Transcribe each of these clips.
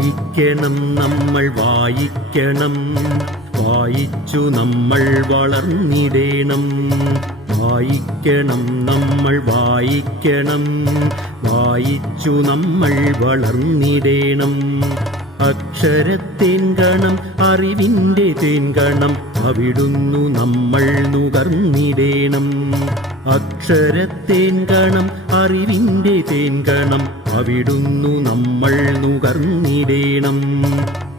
വായിക്കണം നമ്മൾ വായിക്കണം, വായിച്ചു നമ്മൾ വളർന്നിടേണം. വായിക്കണം നമ്മൾ വായിക്കണം, വായിച്ചു നമ്മൾ വളർന്നിടേണം. അക്ഷരത്തേൻകണം അറിവിൻ്റെ തേൻകണം, അവിടുന്നു നമ്മൾ നുകർന്നിടേണം. അക്ഷരത്തേൻകണം അറിവിൻ്റെ തേൻകണം, അവിടുന്നു നമ്മൾ നുകർന്നിടേണം.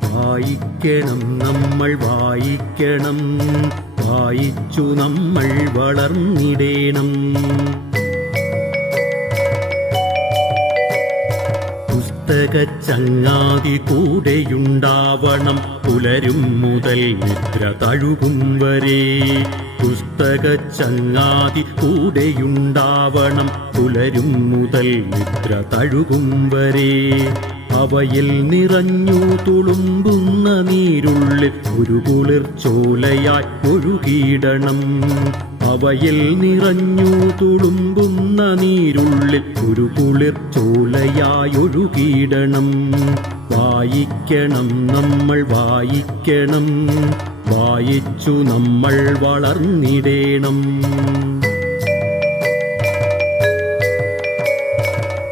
വായിക്കണം നമ്മൾ വായിക്കണം, വായിച്ചു നമ്മൾ വളർന്നിടേണം. പുസ്തകച്ചങ്ങാതി കൂടെയുണ്ടാവണം, പുലരും മുതൽ നിദ്ര തഴുകും വരെ. പുസ്തകച്ചങ്ങാതി കൂടെയുണ്ടാവണം, പുലരും മുതൽ നിദ്ര തഴുകും വരെ. അവയിൽ നിറഞ്ഞു തുളുമ്പുന്ന നീരുള്ളിൽ ഒരു കുളിർച്ചോലയായി ഒഴുകിയിടണം. അവയിൽ നിറഞ്ഞു തുളുമ്പുന്ന നീരുള്ളിൽ ഒരു കുളിർച്ചോലയായി ഒഴുകിയിടണം. വായിക്കണം നമ്മൾ വായിക്കണം, വായിച്ചു നമ്മൾ വളർന്നിടേണം.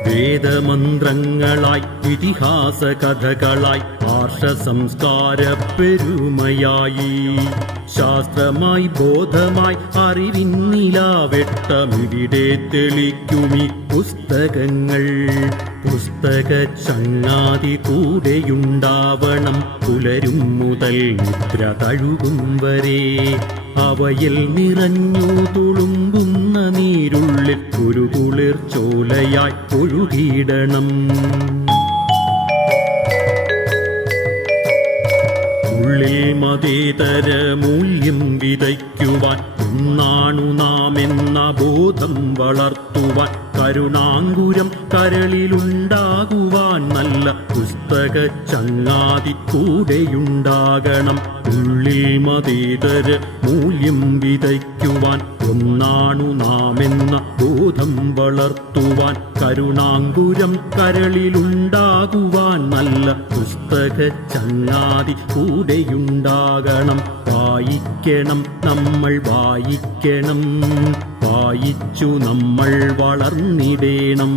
വേദമന്ത്രങ്ങളായി ഇതിഹാസ കഥകളായി ആർഷ സംസ്കാര പെരുമയായി, ശാസ്ത്രമായി ബോധമായി അറിവിന്നിലാവെട്ടമിവിടെ തെളിക്കുമീ പുസ്തകങ്ങൾ. പുസ്തകച്ചങ്ങാതി കൂടെയുണ്ടാവണം, പുലരും മുതൽ നിദ്ര തഴുകും വരെ. അവയിൽ നിറഞ്ഞു തുളുമ്പുന്ന നീരുള്ളിൽ ഒരു കുളിർച്ചോലയായി ഒഴുകിയിടണം. ഉള്ളിൽ മതേതര മൂല്യം വിതയ്ക്കുവാൻ ഒന്നാണു നാം എന്ന ബോധം വളർത്തുവാൻ, കരുണാങ്കുരം കരളിലുണ്ടാകുവാൻ നല്ല പുസ്തകച്ചങ്ങാതി കൂടെയുണ്ടാകണം. ഉള്ളിൽ മതേതര മൂല്യം വിതയ്ക്കുവാൻ ഒന്നാണു നാം എന്ന ബോധം വളർത്തുവാൻ, കരുണാങ്കുരം കരളിലുണ്ടാകുവാൻ നല്ല പുസ്തകച്ചങ്ങാതി കൂടെയുണ്ടാകണം. വായിക്കണം നമ്മൾ വായിക്കണം, വായിച്ചു നമ്മൾ വളർന്നിടേണം.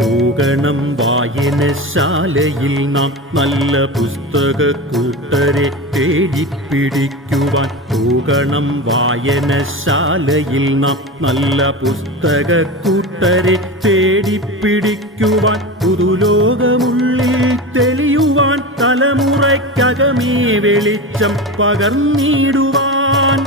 പോകണം വായനശാലയിൽ നാം നല്ല പുസ്തക കൂട്ടരെ തേടിപ്പിടിക്കുവാൻ. പോകണം വായനശാലയിൽ നാം നല്ല പുസ്തക കൂട്ടരെ തേടിപ്പിടിക്കുവാൻ. പുതുലോകമുള്ളിൽ തെളിയുവാൻ, തലമുറയ്ക്കകമേ വെളിച്ചം പകർന്നിടുവാൻ.